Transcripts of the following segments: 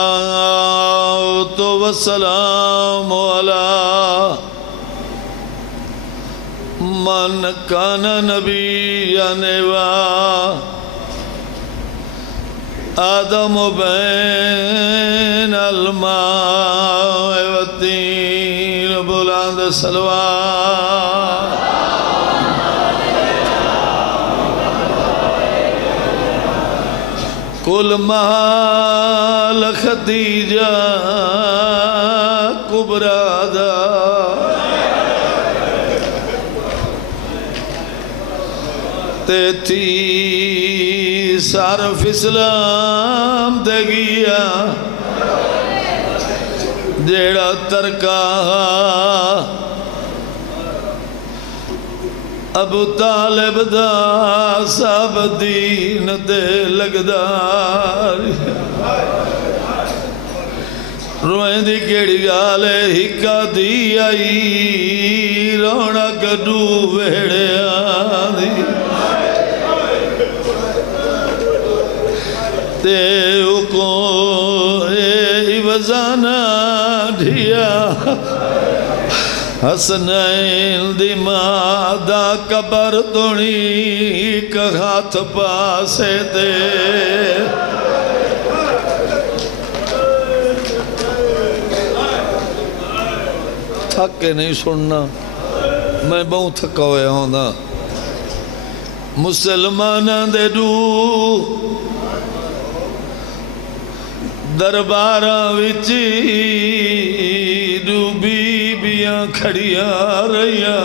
الصلاة والسلام على من كان نبيا آدم بين الماء والطين بلند الصلوات كل محال خدیجہ کبرا دا تیتی صرف اسلام دے گیا جیڑا ترکا ابو طالب دا سب دین دے لگدار روئیں دی کیڑی گالے ہکا دی آئی رونا کڈو ویڑے آدھی تے اکو اے وزانا ڈھیا حسنین دی مادہ قبر دونی ایک ہاتھ پاسے دے تھک کے نہیں سننا میں بہت تھکا ہویا ہوں نا مسلمانہ دے دو دربارہ وچی دو بیبیاں کھڑیاں رہیاں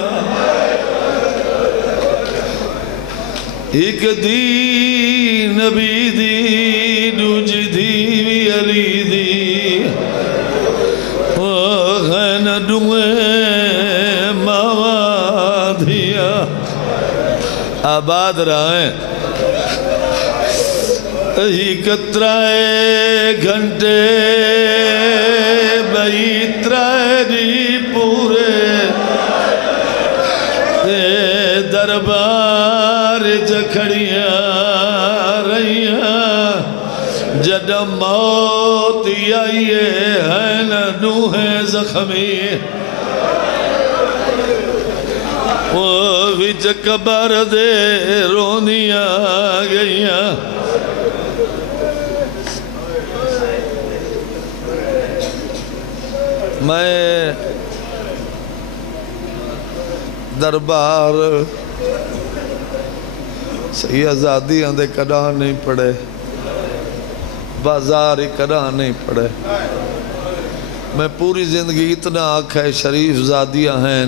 ایک دی نبی دی دوجی دی وی علی دی غین دوئے ماما دیا آباد رہے کترائے گھنٹے بھئی ترائے دی پورے دربار جکھڑیاں رہیاں جد موت آئیے ہے نہ دوہیں زخمی وہ وچ قبر دے رونیاں گئیاں میں دربار صحیح آزادی آندے کدا نہیں پڑے بازار ہی کدا نہیں پڑے میں پوری زندگی اتنا آکھے شریف زادیاں ہیں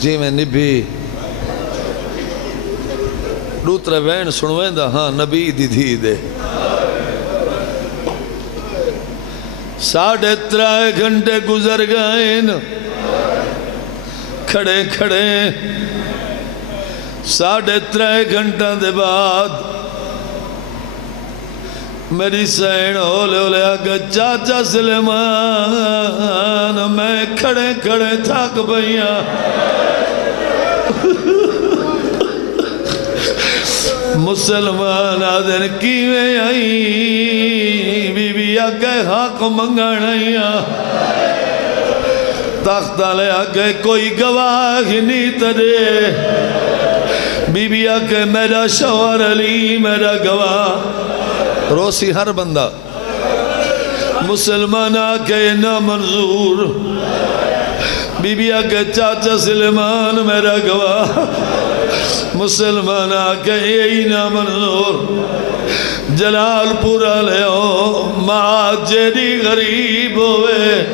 جی میں نبی دوترے وین سنویں دا ہاں نبی دی دھی دے 3.5 گھنٹے گزر گئے کھڑے کھڑے 3.5 گھنٹہ دے بعد میری سین ہولے ہولے آگا چاچا سلیمان میں کھڑے کھڑے تھاک بھئیاں مسلمان آدھر کیویں آئی بی بی آگے حق منگانیاں تختہ لے آگے کوئی گواہ نہیں تدے بی بی آگے میرا شوہر علی میرا گواہ روسی ہر بندہ مسلمان آگے نا منظور بی بی آگے چاچا سلیمان میرا گواہ مسلمان آگے یہی نا منظور جلال پورا لے ہو ماں جیڑی غریب ہوئے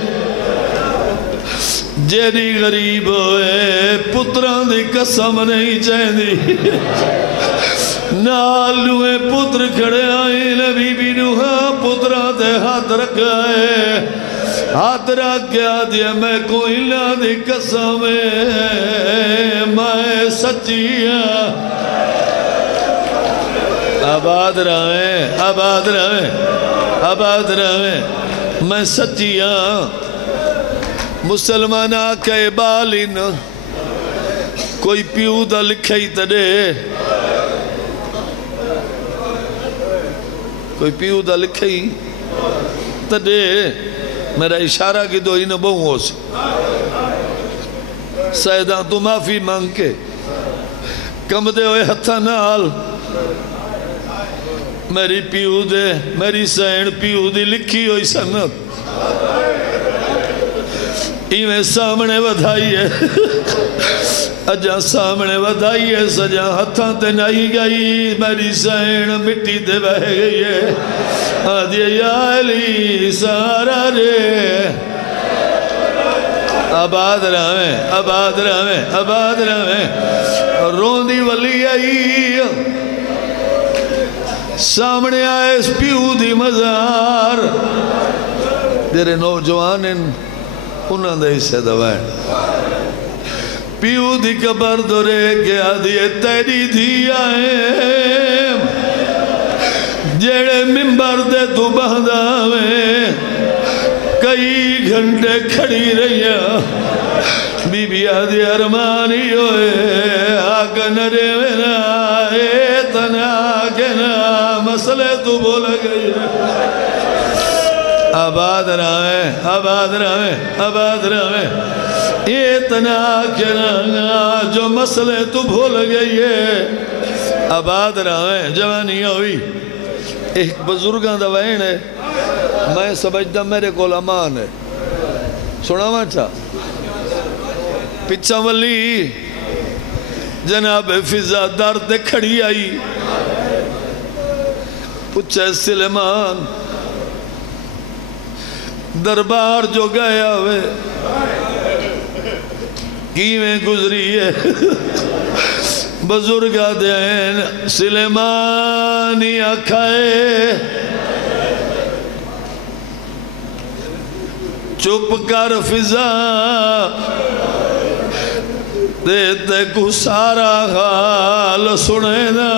جیڑی غریب ہوئے پتران دی قسم نہیں چاہیے نالوے پتر کھڑے آئے نبی بی نوہا پتران دے ہاتھ رکھائے ہاتھ رکھ کے آدھیا میں کوئی اللہ دی قسم میں سچیاں آباد رہیں آباد رہیں آباد رہیں میں سچیاں مسلمان آکے بالین کوئی پیو دا لکھائی تڑے کوئی پیو دا لکھائی تڑے میرا اشارہ کی دو ہی نبوں ہو سے سیدہ تو معافی مانگ کے کم دے ہوئے ہتھا نال میری پیو دے میری سین پیو دی لکھی ہوئی سنت ایویں سامنے ودھائی ہے اجا سامنے ودھائی ہے سجا ہتھاں تے نہیں گئی میری سین مٹی دے بہ گئی ہے آدھی یا علی سارا رے آباد رہیں آباد رہیں آباد رہیں روندی ولی آئی سامنے آئے اس پیو دی مزار تیرے نوجوان انہاں دے اسے دوائیں پیو دی قبر دورے گیا دیئے تیری دھی آئیں جیڑے ممبر دے تو بہدہ میں کئی گھنٹے کھڑی رہیا بی بی آدھی ارمانی ہوئے آگا نرے وینا ایتنا آگنا مسئلے تو بولا گئی آباد رہیں آباد رہیں آباد رہیں ایتنا آگنا جو مسئلے تو بھول گئی ہے آباد رہیں جوانی ہوئی ایک بزرگاں دوائن ہے میں سمجھتا میرے کول امان ہے سنا ماچا پچھا ولی جناب فضا درد کھڑی آئی پچھے سلیمان دربار جو گیا ہوئے کیویں گزری ہے بزرگا دین سلیمانی آکھائے چپ کر فضا دیتے کو سارا حال سنے نا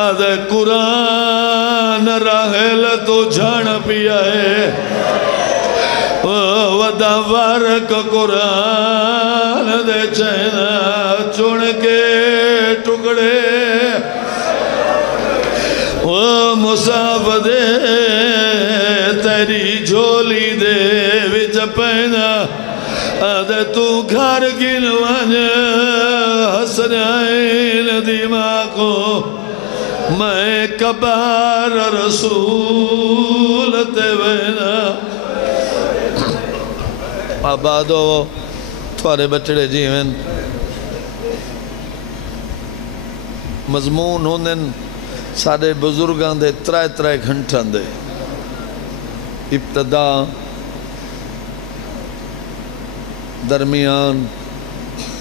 آدھے قرآن راہل تو جھان پیا ہے ودا وارک قرآن دے چینا چون کے ٹکڑے وہ مصاف دے تیری جھولی دے وچ پینا آدھے تو گھر گنوان حسنائن دماغو میں کبار رسول تے وینا آبادو تھوارے بچڑے جیویں مضمون ہوندن سارے بزرگاں دے ترائے گھنٹاں دے ابتدا درمیان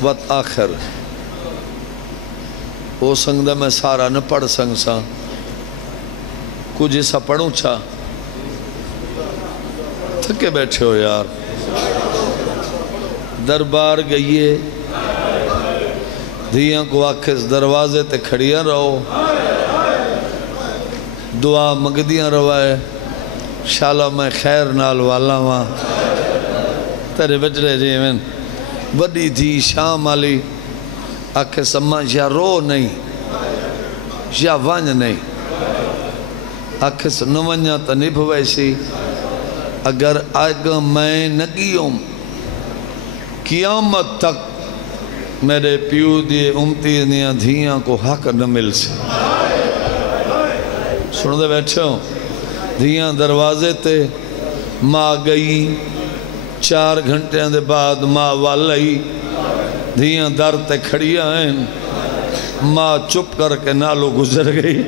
وقت آخر وہ سنگ دا میں سارا نہ پڑھ سنگ سا کچھ ایسا پڑھوں چھا تھکے بیٹھے ہو یار دربار گئیے دھیاں کو آکھس دروازے تے کھڑیاں رہو دعا مگدیاں روائے شالا میں خیر نال والا وہاں تیرے بچڑے جیویں وڈی تھی شام آلی آکھے سماں یا رو نہیں یا وانج نہیں آکھے نوانجا تا نبھ ویسی اگر آگا میں نگیوں قیامت تک میرے پیو دیے امتی دیاں دھیاں کو حق نہ مل سے سن دے بیٹھے ہوں دھیاں دروازے تے ماں گئی 4 گھنٹے دے بعد ماں والائی دھیاں در تے کھڑی آئیں ماں چپ کر کے نالو گزر گئی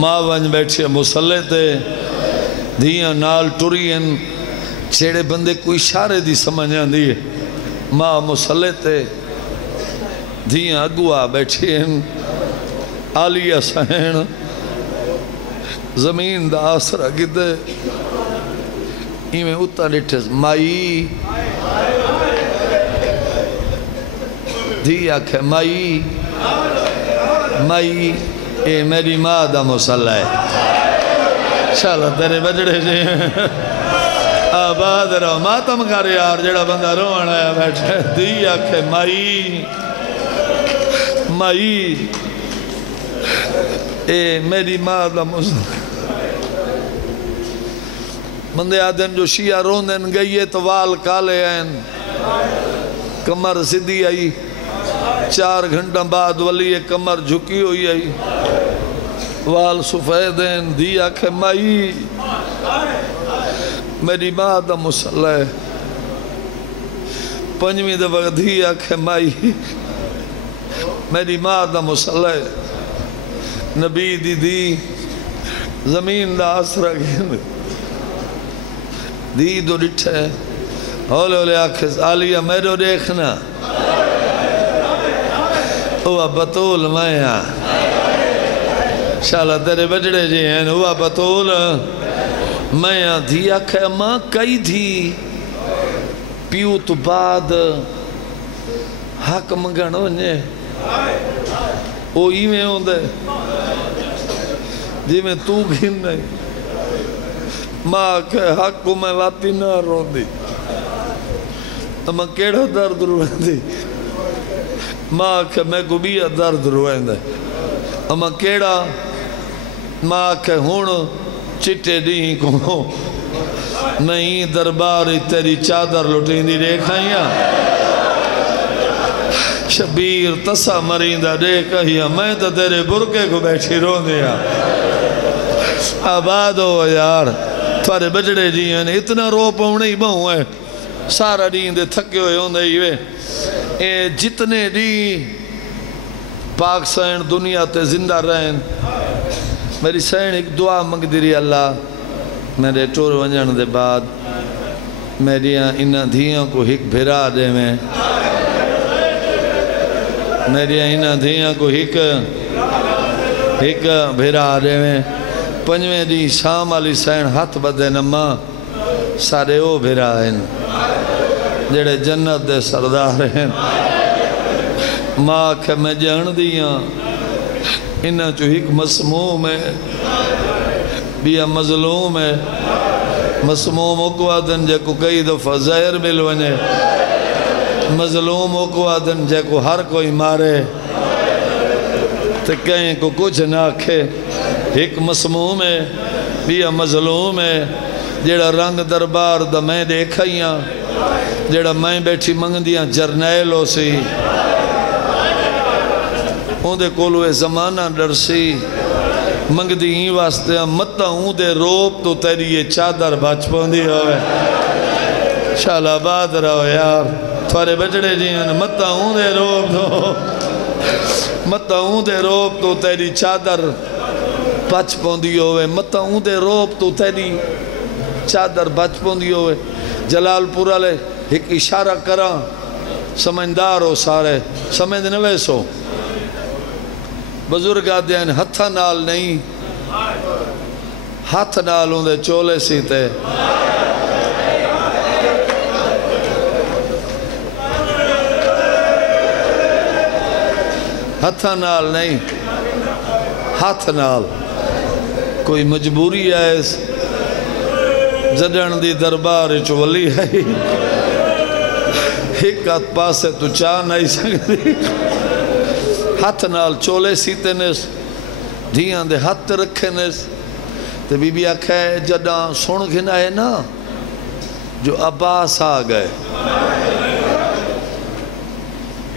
ماں ونج بیٹھے مسلح تے دھیاں نال ٹورین چھیڑے بندے کوئی اشارے دی سمجھاں دیئے ماں مسلح تے دھیاں اگوا بیٹھے ہیں آلیہ سہین زمین دا آسرہ گدے ایویں اتنا ڈٹھس مائی دھی آکھے مائی مائی اے میری ماں دا مصلح ہے شاءاللہ تیرے بجڑے جی آباد رہو ماتم کر یار جڑا بندہ روان آیا بیٹھے دھی آکھے مائی مائی اے میری ماں دا مصلح بندے آدھن جو شیعہ روندن گئی ہے تو وال کالے ہیں کمر سدھی آئی 4 گھنٹہ بعد ولی کمر جھکی ہوئی آئی وال سفید ہیں دھی آکھے مائی میری ماں دا مصلح ہے 5ویں دفعہ دھی آکھے مائی میری ماں دا مصلح ہے نبی دی دی زمین دا آسرہ گھن دی دو ڈٹھے ہولے ہولے آکھے آلیہ میرے دیکھنا ہوا بطول میں شاءاللہ تیرے بجڑے جی ہیں ہوا بطول میں دھی آکھے ماں کئی تھی پیو تو بعد حق منگن ہونے او ہی میں ہوں دے جی میں تو گھن نہیں ماں کہ حق کو میں واتی نہ رون دی اما کیڑا درد روئیں دی ماں کہ میں کو بھی درد روئیں دے اما کیڑا ماں کہ ہون چٹے دی کو نہیں درباری تیری چادر لٹیں دی دیکھائیاں شبیر تسا مریندہ دیکھائیاں میں تو تیرے برکے کو بیٹھی رون دیا آباد ہو یار تھوڑے بجڑے جی ہیں اتنا رو پاؤنے ہی بہوں ہے سارا دین دے تھکے ہوئے ہوندے ہی وے اے جتنے دی پاک سین دنیا تے زندہ رہن میری سین ایک دعا منگ دیری اللہ میرے ٹور ونجن دے بعد میری انہ دھیاں کو ہک بھرا دے میں میری انہ دھیاں کو ہک بھرا دے میں 5ویں دی شام علی سین ہاتھ بدے نماں سارے او بھرا ہیں جڑے جنت دے سردار ہیں ماں کہ میں جان دیاں انہاں چو ہک مسموم ہے بیا مظلوم ہے مسموم اکوادن جے کو کئی دفعہ زہر مل ونے مظلوم اکوادن جے کو ہر کوئی مارے تو کہیں کو کچھ نہ کھے ایک مسموم ہے بیا مظلوم ہے جیڑا رنگ دربار دا میں دیکھائیاں جیڑا میں بیٹھی منگدیاں جرنیل ہو سی اون دے کولوے زمانہ ڈرسی منگدی ہی واسطے متہ اون دے روپ تو تیری یہ چادر بچ پوندی ہوئے شاءاللہ آباد رہو یار تھوڑے بجڑے جی ہیں متہ اون دے روپ تو متہ اون دے روپ تو تیری چادر بچ پوندی ہوئے متہ اون دے روپ تو تیری چادر بچ پوندی ہوئے جلال پورا لے ایک اشارہ کراں سمجھدار ہو سارے سمجھ نوے سو بزرگ آدھے ہیں ہتھا نال نہیں ہاتھ نال ہوں دے چولے سیتے ہتھا نال نہیں ہاتھ نال کوئی مجبوری ہے اس جڑن دی دربار چولی ہے ایک ہاتھ پاسے تو چاہ نہیں سکتی ہاتھ نال چولے سیتے نیس دھیاں دے ہاتھ رکھے نیس تے بی بی آکھے جداں سن گھنا ہے نا جو عباس آ گئے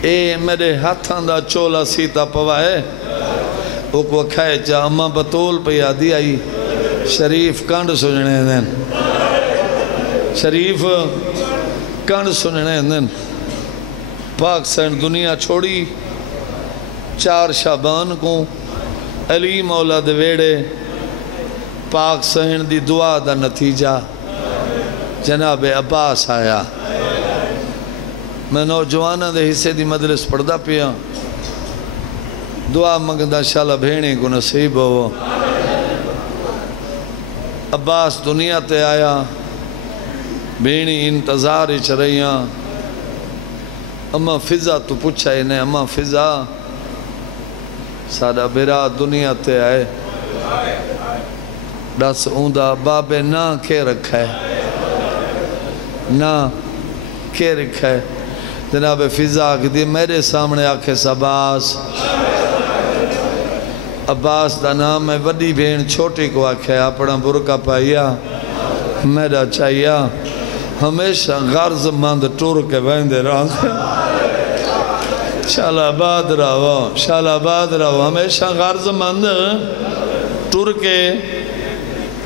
اے میرے ہاتھاں دا چولا سیتا پوائے وہ کو کھائے چاہ اماں بطول پہ یادی آئی شریف کانڈ سننے دیں شریف کانڈ سننے دیں پاک سین دنیا چھوڑی 4 شعبان کو علی مولا دے ویڑے پاک سین دی دعا دا نتیجہ جناب عباس آیا میں نوجوانہ دے حصے دی مدرس پڑھدا پیا دعا منگدہ شالا بھیڑیں کو نصیب ہو عباس دنیا تے آیا بھیڑی انتظار چ رہیاں اما فضا تو پوچھا ہی نہیں اما فضا ساڑا بیرا دنیا تے آئے دس اوندہ بابے نا کے رکھا ہے نا کے رکھا ہے جناب فضا کی دی میرے سامنے آکھے عباس عباس دا نام ہے وڈی بھین چھوٹی کو آکھے اپنا برکہ پائیا میرا چاہیا ہمیشہ غرض مند ٹور کے ویندے رہا شالا آباد رہو ہمیشہ غرض مند ٹور کے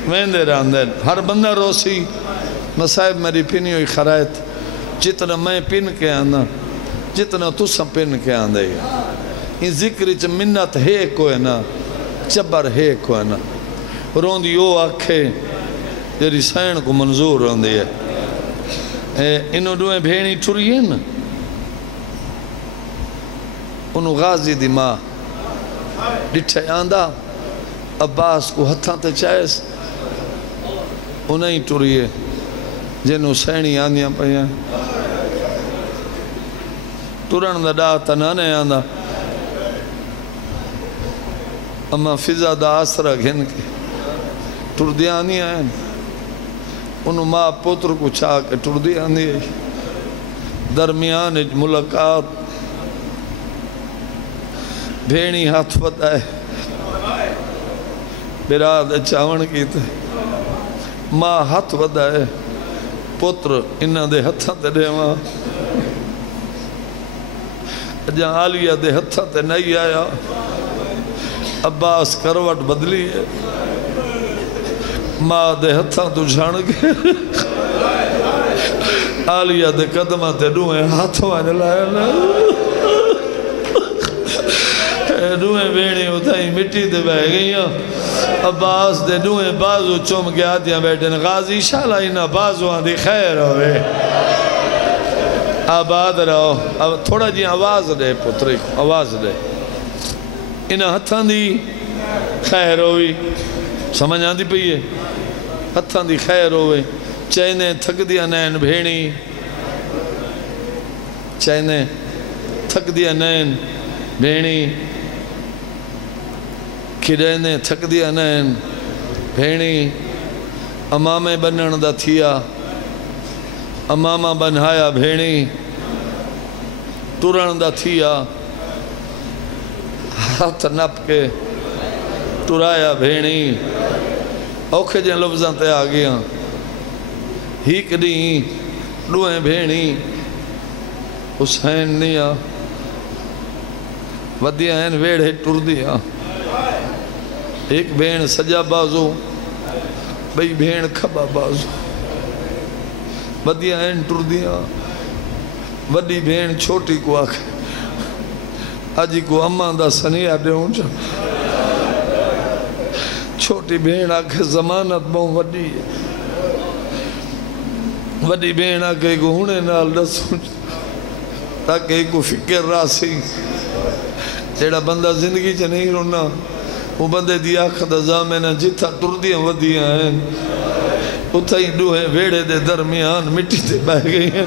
ویندے رہا ہر بندہ روسی مسائب میری پینی ہوئی خرائط جتنا میں پین کے آنا جتنا تسا پین کے آنا ان ذکر چ منت ہے کوئی نا چبر ہے کوئی نا روندی او آکھے جیری سائن کو منظور روندی ہے انہوں دوئے بھینی ٹوری ہیں نا انہوں غازی دی ماں ڈٹھے آندہ عباس کو ہتھاں تے چائس انہیں ٹوری ہے جنہوں سینی آندیاں پہیاں ٹورن دا ڈاتا نانے آندہ اما فضا دا آسرہ گھن کے ٹور دیا نہیں آئیں انہوں ماں پتر کو چھا کے ٹور دیا نہیں آئی درمیان ملاقات بھینی ہاتھ بتائے براد چاون کی تے ماں ہاتھ بتائے پتر انہاں دے ہتھاں تے دے ماں جہاں آلیہ دے ہتھاں تے نہیں آیا عباس کروٹ بدلی ہے ماں دے ہتھاں تو جھان کے آلیہ دے قدمہ تے دوئے ہاتھ وانے لائے دوئے بیڑی اتھائی مٹی دے بہ گئیاں عباس دے دوئے بازو چوم کے آتیاں بیٹھیں غازی شالا انہا بازو آن دی خیر ہوئے آباد رہو اب تھوڑا جی آواز دے پتری آواز دے انہا ہتھاں دی خیر ہوئی سمجھ آن دی پئیے ہتھاں دی خیر ہوئے چینے تھک دیا نین بھیڑی چینے تھک دیا نین بھیڑی کھڑینے تھک دیا نین بھیڑی امامے بنن دا تھیا امامہ بنہایا بھیڑی ٹورن دا تھیا ہاتھ نپ کے ٹورایا بھیڑی اوکھے جن لفظاں تے آگیاں ہی کدی ڈوئیں بھیڑی حسین نیا ودیا ہیں ویڑے ٹور دیا ایک بھین سجا بازو بھئی بھین کھبا بازو ودیا ہیں ٹور دیا وڈی بھین چھوٹی کو آکھے آجی کو اماں دا سنیا دے ہوں چا چھوٹی بھین آکھے زمانت بہوں وڈی ہے وڈی بھین آکھے کو ہونے نال دسوں تاکہ ایک کو فکر راسی جیڑا بندہ زندگی چا نہیں رونا وہ بندے دی آخد ازامینہ جتھا ٹردیاں ودیاں ہیں اتھا ہی دوہے ویڑے دے درمیان مٹی دے بہ گئی ہیں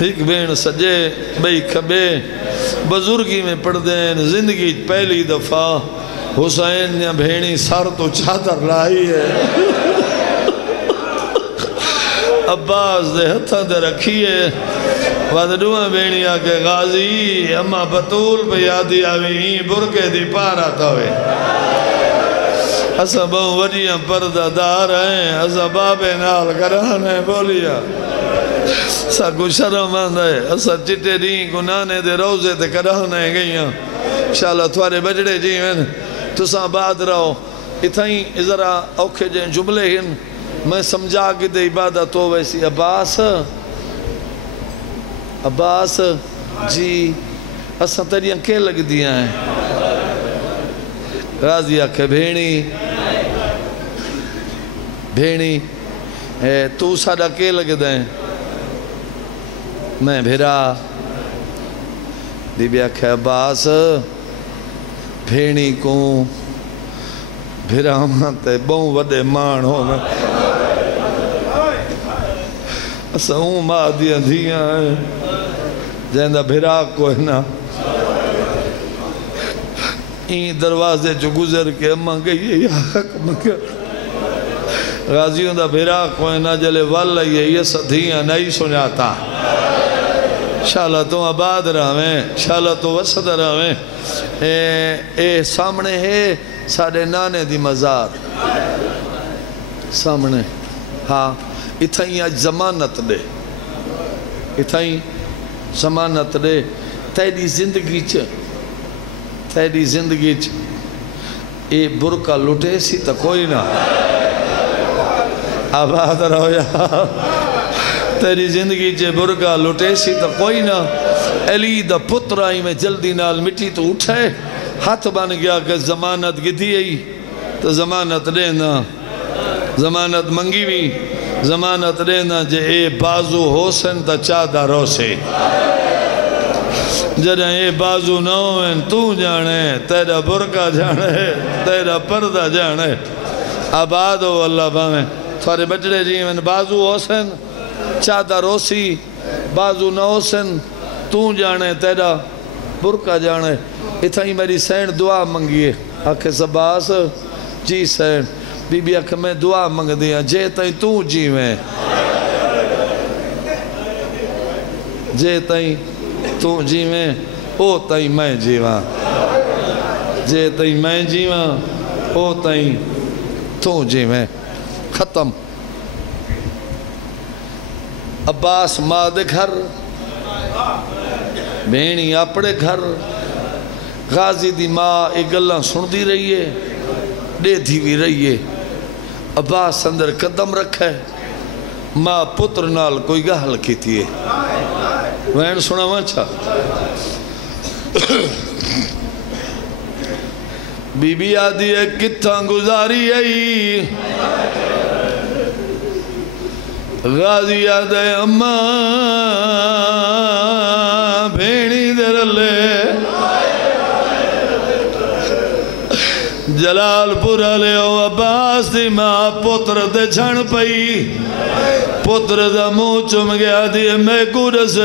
ایک بین سجے بھئی کھبے بزرگی میں پڑھ دیں زندگی پہلی دفعہ حسین نے بھینی سار تو چادر لائی ہے عباس دے ہتھاں دے رکھیے وادڈوہ بینی آکے غازی اما بطول پہ یادی آوی برکے دی پارا تاوے اسا بہو وڈیاں پردہ دار ہیں اسا بابے نال کرانے بولیا اسا کو شرم آندہ ہے اسا چٹے دین کو نانے دے روزے تے کرانے گئیاں انشاءاللہ تھوارے بجڑے جیویں تو سا بعد رہو اتھائیں ذرا اوکھے جائیں جملے ہن میں سمجھا کہ دے عبادت ہو ویسی عباس جی اساں تیریاں کے لگ دیا ہیں غازی آکھے بھینی تو ساڑا کے لگ دیں میں بھیرا دی بھی آکھے عباس بھینی کو بھیرا مانتے بہوں وڈے مان ہو میں اساں ماں دیاں دھیاں ہیں جہندہ بھرا کوئی نہ این دروازے جو گزر کے اماں گئی یا حق مکر غازیوں دا بھرا کوئی نہ جلے والا یہ سدھیاں نہیں سناتا شاءاللہ تو آباد رہویں شاءاللہ تو وسط رہویں اے سامنے ہے ساڑھے نانے دی مزار سامنے ہاں اتھائیں آج زمانت دے اتھائیں زمانت دے تیری زندگی چ اے برکہ لٹے سی تا کوئی نہ آباد رہو یا تیری زندگی چے برکہ لٹے سی تا کوئی نہ علی دا پتر آئی میں جلدی نال مٹی تو اٹھائے ہاتھ بن گیا کہ زمانت گدھی آئی تو زمانت دینا زمانت منگی بھی زمانت دینا جے اے بازو حسن تا چادہ رو سے جدہ اے بازو نہ ہوئیں تو جانے تیرا برکہ جانے تیرا پردہ جانے آباد ہو اللہ باہیں تھوڑے بچڑے جی میں بازو حسن چادہ روسی بازو نہ حسن تو جانے تیرا برکہ جانے اتھائی میری سین دعا منگیے آکھے سباس جی سین بی بی آکھے میں دعا منگ دیا جے تائیں تو جیویں جے تائیں تو جیویں او تائیں میں جیواں جے تائیں میں جیواں او تائیں تو جیویں ختم عباس ماں دے گھر بینی اپنے گھر غازی دی ماں ایک گلہ سن دی رہی ہے دے دی بھی رہی ہے عباس اندر قدم رکھے ماں پتر نال کوئی گہل کی تھی وین سنا مچھا بی بی آدھی ہے کتھاں گزاری ہے غازی آدھے اماں بھینی در لے جلال پورا لے عباس دی ماں پتر دے چھن پئی پتر دا منہ چم گیا دی میں گرس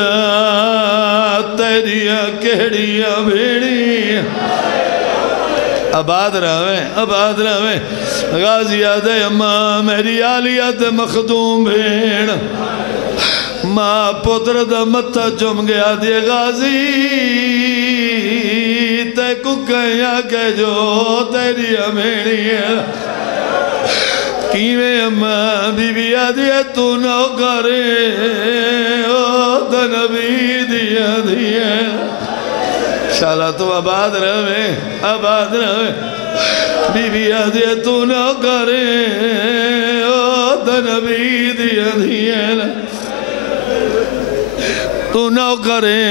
تیریاں کہڑیاں بھیڑی آباد رہویں غازی آدھے اماں میری آلیت مخدوم بھیڑ ماں پتر دا متہ چم گیا دی غازی تے ککیاں کہ جو تیری بھیڑی کیویں اماں بی بی آدھی تو نو کرے او دنبی دیا دیا شاءاللہ تو آباد رہویں بی بی آدھی تو نو کرے او دنبی دیا دیا تو نو کرے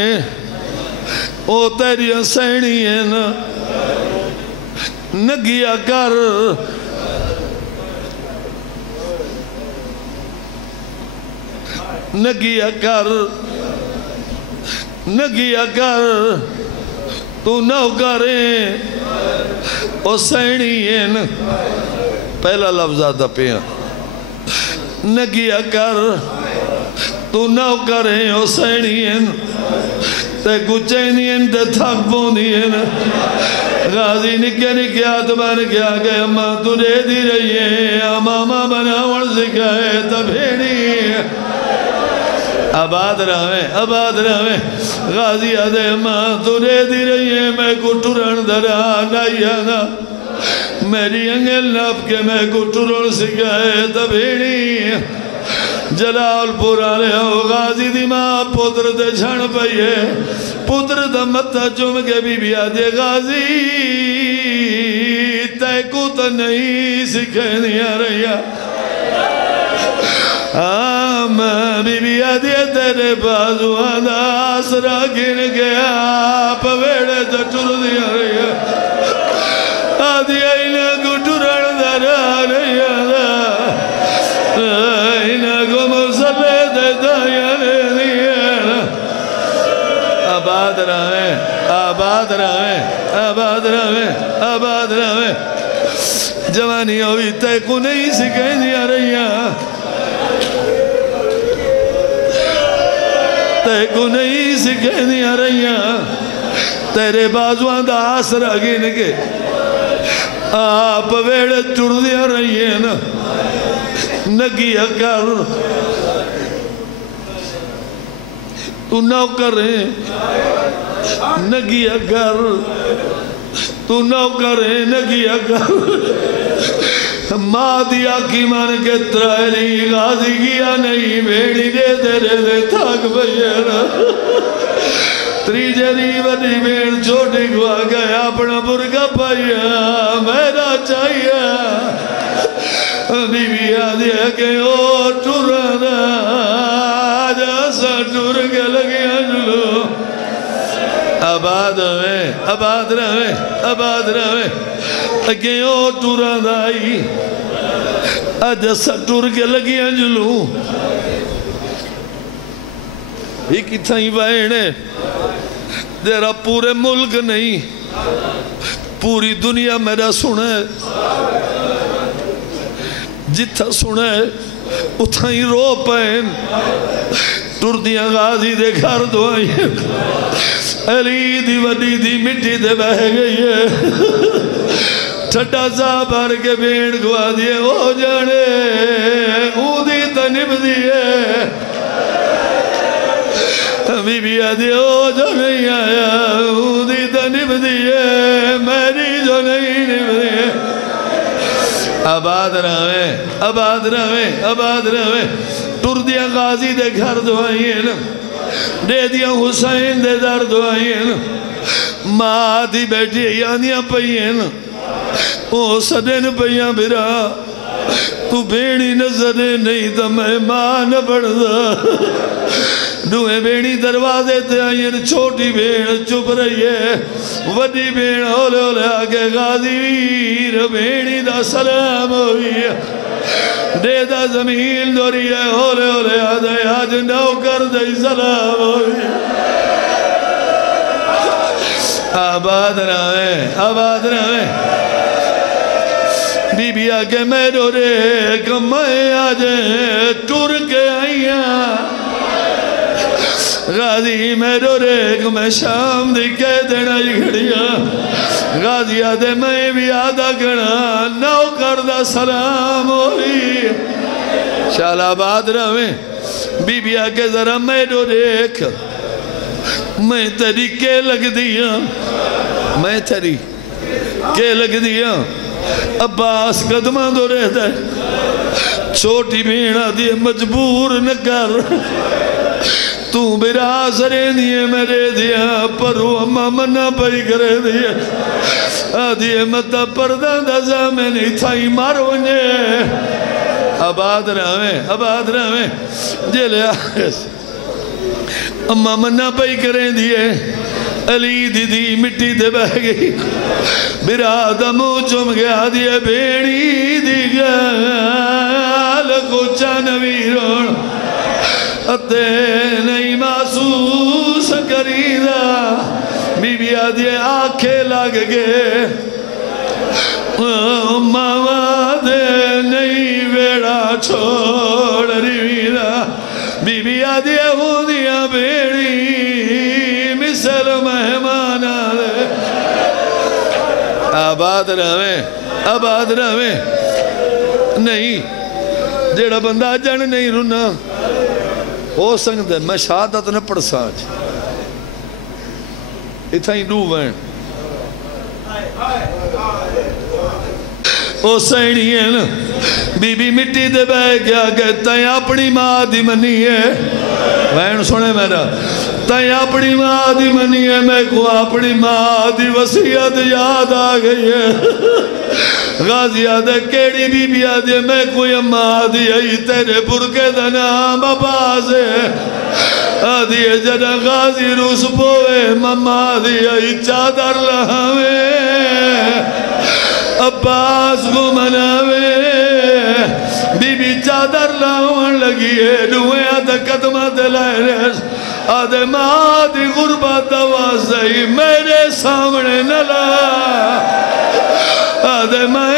او تیری سینی ہے نا نگیا کر نگیا کر تو نو کرے او سینی ہے نا پہلا لفظ آدھا پیا نگیا کر تو نو کرے او سینی ہے نا تے کچھینی ہیں تے تھک پوندی ہیں غازی نکے آتمان کیا کہ اماں تو دے دی رہی ہے اماں بناون سکھائے تبھیڑی آباد رہویں غازی آدھے اماں تو دے دی رہی ہے میں کٹھرن درہ نائی آنا میری انگل ناپ کے میں کٹھرن سکھائے تبھیڑی جلال پورا لے ہو غازی دی ماں پتر دے جھن پئیے پتر دا متہ چوم کے بی بی آدھے غازی تے کو تا نہیں سکھینی آ رہیا ماں بی بی آدھے تیرے بازو آدھا آسرا گن گیا پویڑے جٹر دیا رہیا آدھی آئینا گٹرن درہ رہیا آباد رہویں جوانی ہوئی تے کو نہیں سکھیں دیا رہیا تے کو نہیں سکھے دیا رہیاں تیرے بازوان دا آسرا گن کے آپ ویڑے چڑ دیا رہیے نا نگیا کر تو نوکر ہے نگیا کر تو نوکر ہے نگیا کر ماں دیا کی مان کے ترائنی غازی گیا نہیں بیڑی دے تیرے دے تھاک بھئینا تری جنی بنی بیڑ چھوٹی گوا گیا اپنا برگا پایا میرا چاہیا بی بی آدھی ہے کہ او ٹورانا آجا سا ٹور کے لگے انجلو آباد رہے آباد رہے آباد رہے کہ او ٹورانا آئی آجا سا ٹور کے لگے انجلو ہی کتھا ہی بائنے تیرا پورے ملک نہیں پوری دنیا میرا سنے جتھا سنے اتھا ہی رو پین ٹردیاں غازی دے گھر دعائیں علی دی وڈی دی مٹی دے بہ گئی ہے ٹھٹا سا بھر کے بیڑ گوا دیے ہو جانے اودی تنب دیے بی بی آدھی او جو نہیں آیا اودی تنب دیے میری جو نہیں نب دیے آباد رہے آباد رہے آباد رہے ٹردیاں غازی دے گھر دعائیں دے دیا حسین دے در دعائیں ماں دی بیٹھی یانیاں پئیں او سدن پئیاں برا تو بیڑی نظر نہیں تا میں ماں نہ بڑھدا دوئے بیڑی دروازے تے آئین چھوٹی بیڑ چپ رہی ہے وڈی بیڑ ہولے ہولے آگے غازی ویر بیڑی دا سلام ہوئی ہے دے دا زمین دوری ہے ہولے ہولے آدھے آج نوکر دے سلام ہوئی ہے آباد رہے آباد رہے بی بی آگے میں رو رے کمائے آجے ٹور کے آئیاں غازی میں رو رے کمائے شام دی کہہ دینا ہی گھڑیاں غازی آدھے میں بھی آدھا گھڑا نوکر دا سلام ہوئی شال آباد رہے بی بی آگے ذرا میں رو ریک میں تیری کے لگ دیا میں تیری کے لگ دیا عباس قدمہ دو رہتا ہے چھوٹی بھیڑا دیے مجبور نہ کر تو برا سرے دیے میرے دیا پرو اممہ منہ پئی کرے دیا آدھیے مدہ پردہ دزا میں نہیں تھائی مارونجے آباد رہے جلے آگس اممہ منہ پئی کرے دیے علی دی دی مٹی دے بہ گئی براد مو چم گیا دیے بیڑی دی گال کچھا نویرون اتے نہیں محسوس کریدہ بی بی آدھے آنکھیں لگ گئے ماما دے نہیں بیڑا چھوڑ ریدہ بی بی آدھے ہوں دیا بیڑی مثل مہمان آدھے آباد رہے نہیں جیڑا بندہ جن نہیں رونا ہو سکتا ہے میں شہادت نہ پڑھ ساج اتھا ہی ڈوب ہیں او سینی ہے نا بی بی مٹی دے بے کیا کہتا ہے اپنی ماں دی منی ہے بہن سنے میرا تائیں اپنی ماں دی منی ہے میں کو اپنی ماں دی وسیعت یاد آ گئی ہے غازی آدھے کیڑی بی بی آدھے میں کوئی ماں دی آئی تیرے برکے دا نام عباس ہے آدھے جنہ غازی روس پوے ماں دی آئی چادر لہوے عباس کو مناوے بی بی چادر لاؤن لگی ہے دوئے آدھے قدمہ دلائے رہس آدھے ماں دی غربت دوازدہی میرے سامنے نہ لا آدھے میں